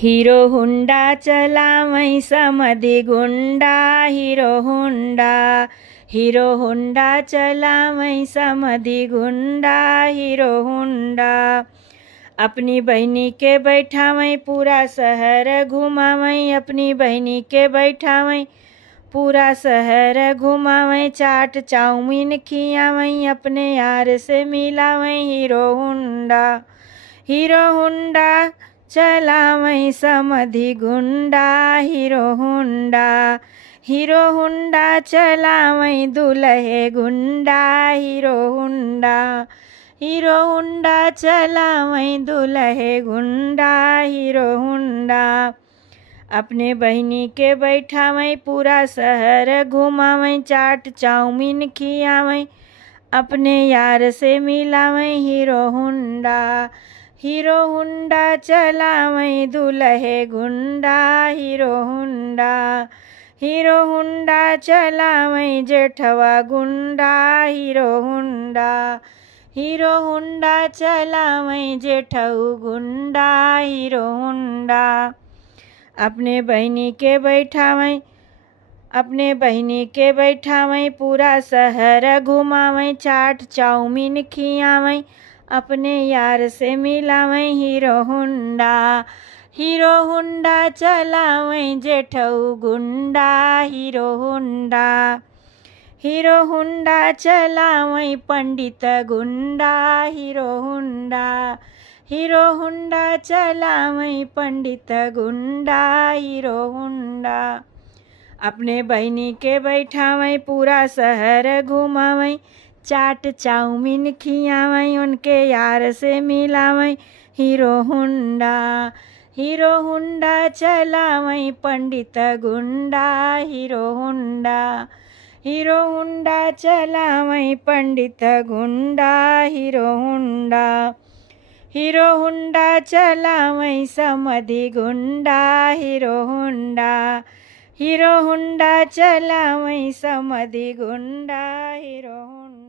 Hero Honda चलावई समधी गुंडा। Hero Honda चलावई समधी गुंडा। हीरो हुंडा अपनी बहनी के बैठावई पूरा शहर घुमावई। अपनी बहनी के बैठावई पूरा शहर घुमावई। चाट चाउमीन खियावई अपने यार से मिलावई। हीरो हुंडा चलावई समधी गुंडा। हीरो हुंडा चलावई दुल्हे गुंडा। हीरो हुंडा चलावई दुल्हे गुंडा। हीरो हुंडा अपने बहनी के बैठावई पूरा शहर घुमावई। चाट चाउमीन खियावई अपने यार से मिलावई। हीरो हुंडा चलावई दुल्हे गुंडा। हीरो हुंडा चलावई जेठवा गुंडा। हीरो हुंडा चलावई जेठऊ गुंडा। अपने बहनी के बैठावई पूरा शहर घुमावई। चाट चाउमीन खियावई अपने यार से मिलावई। हीरो हुंडा चलावई जेठऊ गुंडा। हीरो हुंडा चलावई पंडित गुंडा। हीरो हुंडा चलावई पंडित गुंडा। अपने बहनी के बैठावई पूरा शहर घुमावई। चाट चाउमीन खियावई उनके यार से मिलावई। हीरो हुंडा चलावई पंडित गुंडा। हीरो हुंडा चलावई पंडित गुंडा। हीरो हुंडा चलावई समधी गुंडा। हीरो हुंडा चलावई समधी गुंडा। Hero Honda.